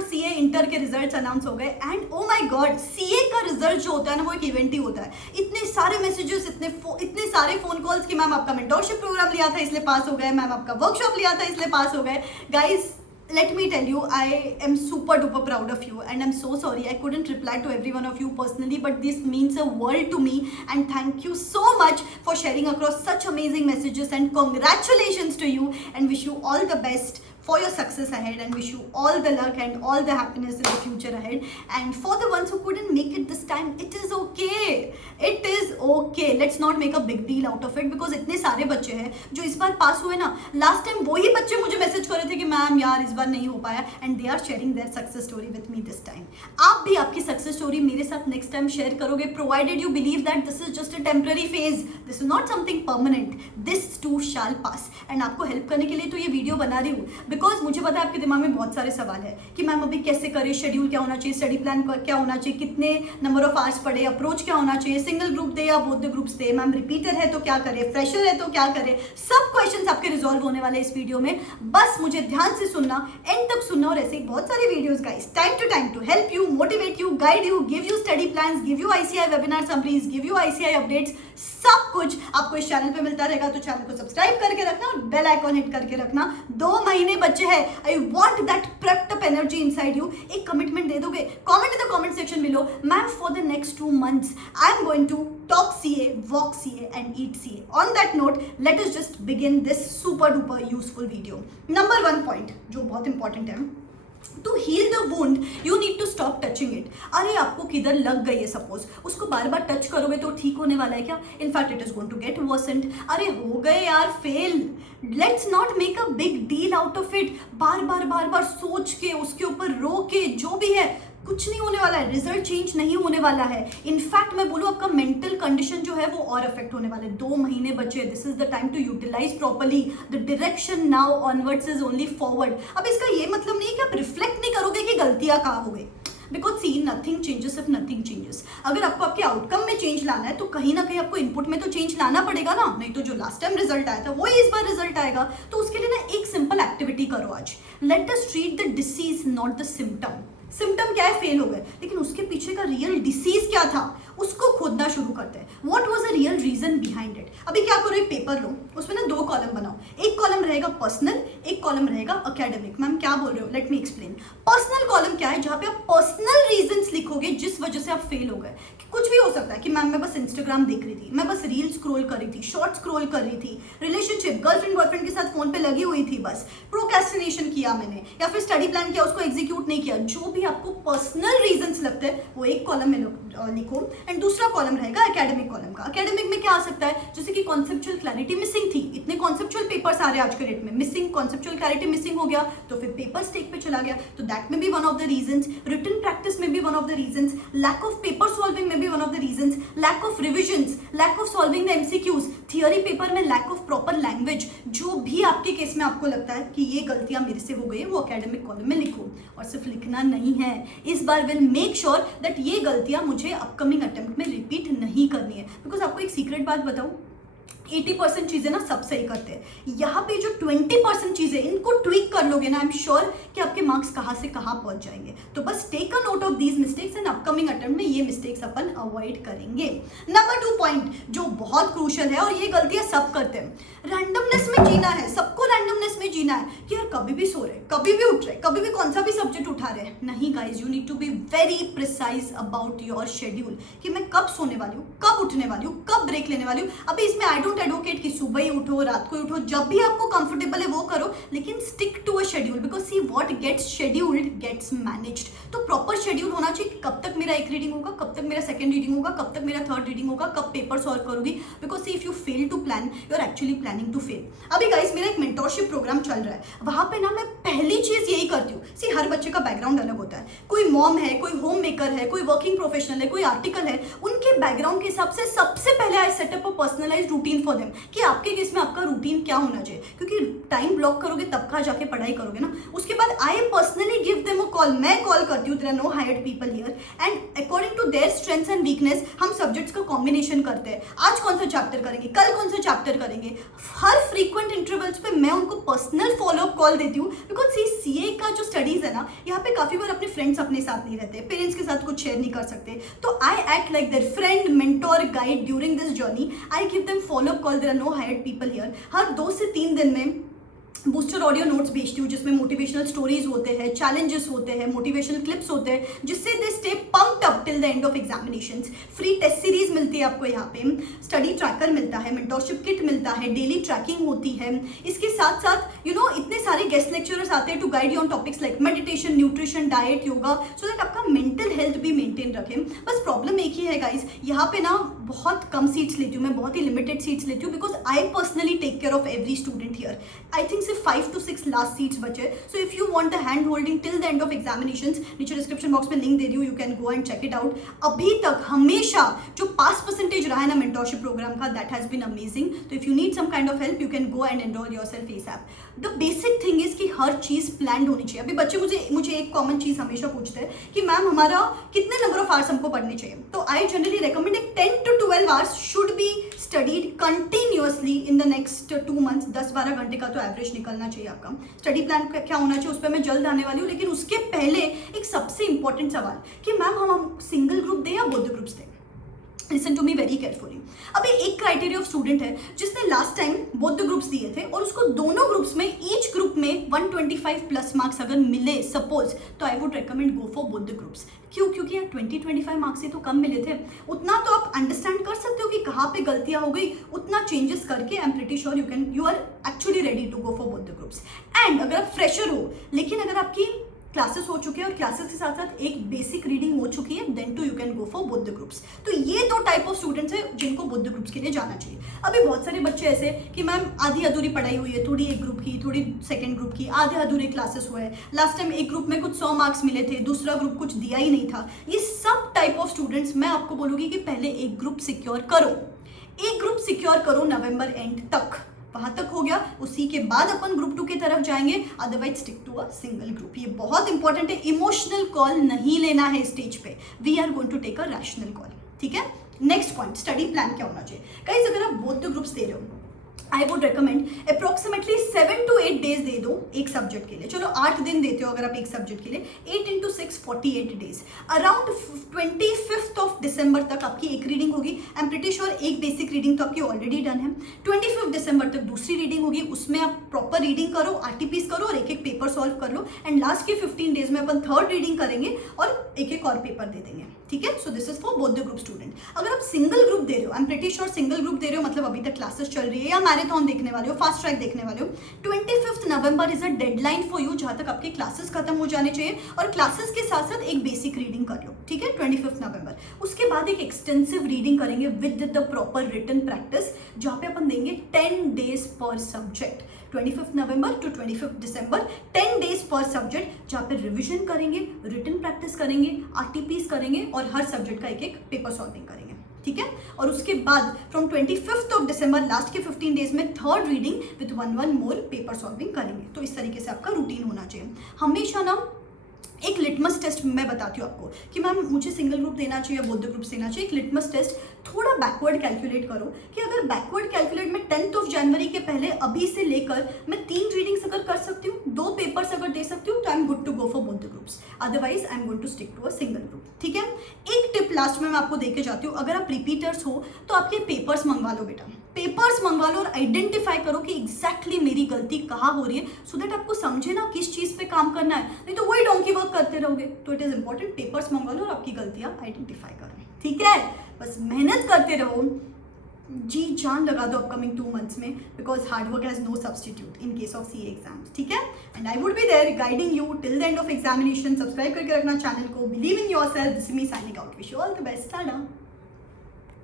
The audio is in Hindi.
फॉर सीए इंटर के रिजल्ट्स अनाउंस हो गए and oh my God, CA का रिजल्ट जो होता है ना वो एक इवेंट ही होता है। इतने सारे मैसेजेस, इतने सारे फोन कॉल्स कि मैम आपका मेंटोरशिप प्रोग्राम लिया था इसलिए पास हो गए, मैम आपका वर्कशॉप लिया था इसलिए पास हो गए। Guys, let me tell you, I am super duper proud of you and I'm so sorry I couldn't reply to every one of you personally, but this means a world to me and thank you so much for sharing across such amazing messages and congratulations to you and wish you all the best for your success ahead and wish you all the luck and all the happiness in the future ahead. And for the ones who couldn't make it this time, it is okay, it is okay, let's not make a big deal out of it because इतने सारे बच्चे हैं जो इस बार पास हुए ना, लास्ट टाइम वही बच्चे मुझे मैसेज कर रहे थे कि मैम यार इस बार नहीं हो पाया and they are sharing their success story with me this time. आप भी आपकी सक्सेस स्टोरी मेरे साथ नेक्स्ट टाइम शेयर करोगे provided you believe that this is just a temporary phase, this is not something permanent, this too shall pass. And आपको हेल्प करने के लिए तो ये वीडियो बना रही हूँ बिकॉज मुझे पता है आपके दिमाग में बहुत सारे सवाल है कि मैम अभी कैसे करें, शेड्यूल क्या होना चाहिए, स्टडी प्लान क्या होना चाहिए, कितने नंबर ऑफ आवर्स पढ़े, अप्रोच क्या होना चाहिए, सिंगल ग्रुप दे या both the groups they, ma'am repeater है तो क्या करें, फ्रेशर है तो क्या करें। सब क्वेश्चंस आपके रिजॉल्व होने वाले इस वीडियो में, बस मुझे ध्यान से सुनना, एंड तक सुनना। और ऐसे ही बहुत सारे videos guys time to help you, motivate you, guide you, give you study plans, give you ICI webinar summaries, give you ICI updates, सब कुछ आपको इस चैनल पे मिलता रहेगा। तो चैनल को सब्सक्राइब करके रखना और बेल आइकॉन हिट करके रखना। 2 महीने बचे हैं, I want that prepped up energy inside you। एक कमिटमेंट दे दोगे, comment in the comment section below, ma'am for the next 2 months I am going to talk CA, walk CA and eat CA। on that note, let us just begin this super duper useful video। number 1 point जो बहुत इंपॉर्टेंट है, to heal the wound you need to stop touching it. अरे आपको किधर लग गई है, सपोज उसको बार बार टच करोगे तो ठीक होने वाला है क्या? In fact it is going to get worsened. अरे हो गए यार fail, let's not make a big deal out of it. बार बार सोच के उसके ऊपर रो के जो भी है, कुछ नहीं होने वाला है, रिजल्ट चेंज नहीं होने वाला है। इनफैक्ट मैं बोलूँ आपका मेंटल कंडीशन जो है वो और अफेक्ट होने वाला है। 2 महीने बचे, this is the time to utilise properly the direction, now onwards is only forward. अब इसका ये मतलब नहीं है कि आप रिफ्लेक्ट नहीं करोगे कि गलतियां कहाँ हो गई, because see nothing changes if nothing changes. अगर आपको आपके आउटकम में चेंज लाना है तो कहीं ना कहीं आपको इनपुट में तो चेंज लाना पड़ेगा ना, नहीं तो जो लास्ट टाइम रिजल्ट आया था वही इस बार रिजल्ट आएगा। तो उसके लिए ना एक सिंपल एक्टिविटी करो आज, let us treat the disease not the symptom. Symptom क्या है, फेल हो गए, लेकिन उसके पीछे का रियल डिसीज क्या था उसको खोदना शुरू करते हैं। What was the real reason behind it. अभी क्या करो, एक पेपर लो, उसमें ना 2 कॉलम बनाओ, एक कॉलम रहेगा पर्सनल, एक कॉलम रहेगा एकेडमिक। मैम क्या बोल रहे हो, let me explain. Personal column क्या है, जहाँ पे आप पर्सनल रीजंस लिखोगे जिस वजह से आप फेल हो गए। कुछ भी हो सकता है कि मैम मैं बस इंस्टाग्राम देख रही थी, मैं बस रील स्क्रॉल कर रही थी, शॉर्ट स्क्रॉल कर रही थी, रिलेशनशिप गर्लफ्रेंड बॉयफ्रेंड के साथ फोन पे लगी हुई थी, बस प्रोक्रेस्टिनेशन किया मैंने, या फिर स्टडी प्लान किया उसको एग्जीक्यूट नहीं किया। जो भी आपको पर्सनल रीजंस लगते हैं वो एक कॉलम में लिखो, एंड दूसरा कॉलम रहेगा एकेडमिक कॉलम का। एकेडमिक में क्या आ सकता है, जैसे कि कॉन्सेप्चुअल क्लैरिटी मिसिंग थी, इतने कॉन्सेप्चुअल पेपर्स आ रहे हैं आज के डेट में, मिसिंग कॉन्सेप्चुअल क्लैरिटी मिसिंग हो गया तो फिर पेपर स्टेक पे चला गया, तो दैट में भी one of the reasons. Written practice में भी one of the reasons, lack of paper solving में भी one of the reasons, lack of revisions, lack of solving the MCQs, theory paper में लैक ऑफ प्रॉपर लैंग्वेज। जो भी आपके केस में आपको लगता है कि ये गलतियां मेरे से हो गई है वो एकेडमिक कॉलम में लिखो। और सिर्फ लिखना नहीं है, इस बार विल मेक श्योर दैट ये गलतियां मुझे अपकमिंग अटेम्प्ट में रिपीट नहीं करनी है। बिकॉज आपको एक सीक्रेट बात बताऊं, 80% चीजें ना सब सही करते हैं, यहाँ पे जो 20% चीजें इनको ट्वीक कर लोगे ना, आई एम श्योर कि आपके मार्क्स कहाँ से कहाँ पहुंच जाएंगे। तो बस take a note of these mistakes and upcoming attempt में ये मिस्टेक्स अपन अवॉइड करेंगे। नंबर 2 पॉइंट जो बहुत क्रूशियल है और ये गलतियां सब करते हैं, रैंडमनेस में जीना है। सबको रैंडमनेस में जीना है कि यार कभी भी सो रहे, कभी भी उठ रहे, कभी भी कौन सा भी सब्जेक्ट उठा रहे। नहीं guys, you need to be very precise about your schedule कि मैं कब सोने वाली हूँ, कब उठने वाली हूँ, कब ब्रेक लेने वाली हूँ। अभी इसमें आई डोंट एडवोकेट कि सुबह ही उठो, रात को ही उठो, जब भी आपको कंफर्टेबल है वो करो, लेकिन stick to a schedule, because see what gets scheduled gets managed. तो प्रॉपर शेड्यूल होना चाहिए कि कब तक मेरा एक रीडिंग होगा, कब तक मेरा सेकंड रीडिंग होगा, कब तक मेरा थर्ड रीडिंग होगा, कब पेपर सॉल्व करूंगी। Because see if you fail to plan you are actually planning to fail. अभी गाइस मेरा एक मेंटोरशिप प्रोग्राम चल रहा है, वहां पे ना मैं पहली चीज यही करती हूँ, सी हर बच्चे का बैकग्राउंड अलग होता है, कोई मॉम है, कोई होम मेकर है, कोई वर्किंग प्रोफेशनल है, कोई आर्टिकल है, उनके बैकग्राउंड के हिसाब से सबसे पहले I set up a personalised routine for them कि आपके केस में आपका रूटीन क्या होना चाहिए, क्योंकि टाइम ब्लॉक करोगे तब कहाँ जाके पढ़ाई करोगे ना। उसके बाद I personally give them a call, मैं कॉल करती हूँ, there are no hired people here, and according to their strengths and weakness हम सब्जेक्ट्स का कॉम्बिनेशन करते हैं। आज कौन सा चैप्टर करेंगे, कल कौन सा चैप्टर करेंगे, हर फ्रीक्वेंट इंटरवल्स पे मैं उनको पर्सनल फॉलोअप कॉल देती हूँ। बिकॉज सीए का जो स्टडीज है ना, यहाँ पे काफी बार अपने फ्रेंड्स अपने साथ नहीं रहते, पेरेंट्स के साथ कुछ शेयर नहीं कर सकते, तो I act like their friend, mentor, guide during this journey. I give them follow up call, there are no hired people here. हर 2 से 3 दिन में बूस्टर ऑडियो नोट्स भेजती हूँ जिसमें मोटिवेशनल स्टोरीज होते हैं, चैलेंजेस होते हैं, मोटिवेशनल क्लिप्स होते हैं, जिससे they stay pumped up till the end of examinations. Free test series मिलती है आपको यहाँ पे, स्टडी ट्रैकर मिलता है, मेंटोरशिप किट मिलता है, डेली ट्रैकिंग होती है। इसके साथ साथ इतने सारे गेस्ट लेक्चरर्स आते हैं to guide you on topics like meditation, nutrition, diet, yoga, so that आपका मेंटल हेल्थ भी मेंटेन रखें। बस प्रॉब्लम एक ही है गाइज, यहाँ पे ना बहुत कम सीट्स लेती हूँ मैं, बहुत ही लिमिटेड सीट्स लेती हूँ, because I personally take care of every student here. I think सिर्फ 5 to 6 लास्ट सीट्स बचे। So if you want the hand holding till the end of examinations, नीचे डिस्क्रिप्शन बॉक्स में लिंक दे दी हूँ, you can go and check it out. अभी तक हमेशा जो पास परसेंटेज रहा है ना मेंटोरशिप प्रोग्राम का, दैट हैज बीन अमेजिंग। तो if you need some kind of help, you can go and enrol yourself ASAP. The basic thing is कि हर चीज प्लान्ड होनी चाहिए। अभी बच्चे मुझे एक कॉमन चीज हमेशा पूछते हैं कि मैम हमारा कितने नंबर ऑफ आवर्स हमको पढ़ने चाहिए, तो I generally recommend 10 to 12 hours should be studied continuously in the next 2 months. 10-12 घंटे का तो एवरेज निकलना चाहिए आपका। स्टडी प्लान क्या होना चाहिए उस पर मैं जल्द आने वाली हूँ, लेकिन उसके पहले एक सबसे इंपॉर्टेंट सवाल कि मैम हम सिंगल ग्रुप दें या बौद्ध ग्रुप्स दें। Listen to me very carefully. अभी एक क्राइटेरिया ऑफ स्टूडेंट है जिसने लास्ट टाइम बौद्ध ग्रुप्स दिए थे और उसको दोनों ग्रुप्स में ईच ग्रुप में 125 प्लस मार्क्स अगर मिले सपोज, तो I would recommend go for both groups. क्यों? क्योंकि यार 20-25 मार्क्स से तो कम मिले थे, उतना तो आप अंडरस्टैंड कर सकते हो कि कहाँ पे गलतियां हो गई, उतना चेंजेस करके I am pretty sure you are actually ready to go for both groups. And अगर आप फ्रेशर हो, लेकिन अगर आपकी क्लासेस हो चुके हैं और क्लासेस के साथ साथ एक बेसिक रीडिंग हो चुकी है, then too you can go for both groups. तो ये 2 टाइप ऑफ स्टूडेंट्स हैं जिनको बौद्ध ग्रुप्स के लिए जाना चाहिए। अभी बहुत सारे बच्चे ऐसे कि मैम आधी अधूरी पढ़ाई हुई है, थोड़ी एक ग्रुप की, थोड़ी सेकंड ग्रुप की, आधे अधूरे क्लासेस हुए हैं, लास्ट टाइम एक ग्रुप में कुछ 100 मार्क्स मिले थे, दूसरा ग्रुप कुछ दिया ही नहीं था। ये सब टाइप ऑफ स्टूडेंट्स मैं आपको बोलूँगी कि पहले एक ग्रुप सिक्योर करो, एक ग्रुप सिक्योर करो नवंबर एंड तक। वहां तक हो गया, उसी के बाद अपन ग्रुप 2 की तरफ जाएंगे, otherwise stick to a single group. ये बहुत इंपॉर्टेंट है, इमोशनल कॉल नहीं लेना है स्टेज पे, we are going to take a rational call. ठीक है, नेक्स्ट पॉइंट, स्टडी प्लान क्या होना चाहिए। गाइस अगर आप बौद्ध ग्रुप्स दे रहे हो, I would recommend approximately 7 to 8 days दे दो एक सब्जेक्ट के लिए। चलो 8 दिन देते हो अगर आप एक सब्जेक्ट के लिए, 8 into 6 48 days. Around 25th of December तक आपकी एक रीडिंग होगी। आई एम प्रीटी श्योर एक बेसिक रीडिंग तो आपकी ऑलरेडी डन है। 25 दिसंबर तक दूसरी रीडिंग होगी, उसमें आप प्रॉपर रीडिंग करो, आरटीपीस करो और एक एक पेपर सॉल्व कर लो। एंड लास्ट के 15 डेज में अपन थर्ड रीडिंग करेंगे और एक एक और पेपर दे देंगे। ठीक है, so this is for both group student. अगर आप सिंगल ग्रुप दे रहे हो, I am pretty sure single group दे रहे हो मतलब अभी तक क्लासेस चल रही है या मैराथन देखने वाले हो, फास्ट ट्रैक देखने वाले हो, 25 November is a deadline for you, जहां तक आपके क्लासेस खत्म हो जाने चाहिए और क्लासेस के साथ साथ एक बेसिक रीडिंग कर लो। ठीक है, 25 नवंबर। उसके बाद एक एक्सटेंसिव रीडिंग करेंगे with the proper written practice, जहां पे अपन देंगे 10 डेज पर सब्जेक्ट। 25 नवंबर टू 25 दिसंबर 10 डेज पर सब्जेक्ट, जहाँ पे रिविजन करेंगे, रिटन प्रैक्टिस करेंगे, आरटीपीस करेंगे और हर सब्जेक्ट का एक एक पेपर सॉल्विंग करेंगे। ठीक है, और उसके बाद फ्रॉम 25 ऑफ दिसंबर लास्ट के 15 डेज में third reading with 1 more paper solving करेंगे। तो इस तरीके से आपका रूटीन होना चाहिए। हमेशा ना एक लिटमस टेस्ट मैं बताती हूँ आपको कि मैम मुझे सिंगल ग्रुप देना चाहिए, बौद्ध ग्रुप देना चाहिए। एक लिटमस टेस्ट, थोड़ा बैकवर्ड कैलकुलेट करो कि अगर बैकवर्ड कैलकुलेट में 10th जनवरी के पहले अभी से लेकर मैं 3 रीडिंग्स अगर कर सकती हूँ, 2 पेपर्स अगर दे सकती हूँ, तो I am good to go for both groups. Otherwise I am going to stick to a single group. ठीक है, एक टिप लास्ट में मैं आपको देके जाती हूँ, अगर आप रिपीटर्स हो तो आपके पेपर्स मंगवा लो बेटा, पेपर्स मंगवा लो और आइडेंटिफाई करो कि एग्जैक्टली मेरी गलती कहाँ हो रही है, सो दैट आपको समझे ना किस चीज़ पे काम करना है, नहीं तो वही डोंकी वर्क करते रहोगे। तो इट इज इंपॉर्टेंट, पेपर्स मंगवा लो और आपकी गलतियाँ आइडेंटिफाई करो। ठीक है, बस मेहनत करते रहो, जी जान लगा दो अपकमिंग 2 मंथ्स में, because hard work has no substitute in case of CA exams. ठीक है, and I would be there guiding you till the end of examination. Subscribe करके रखना चैनल को, believe in yourself. This is me signing out, wish you all the best. Tata.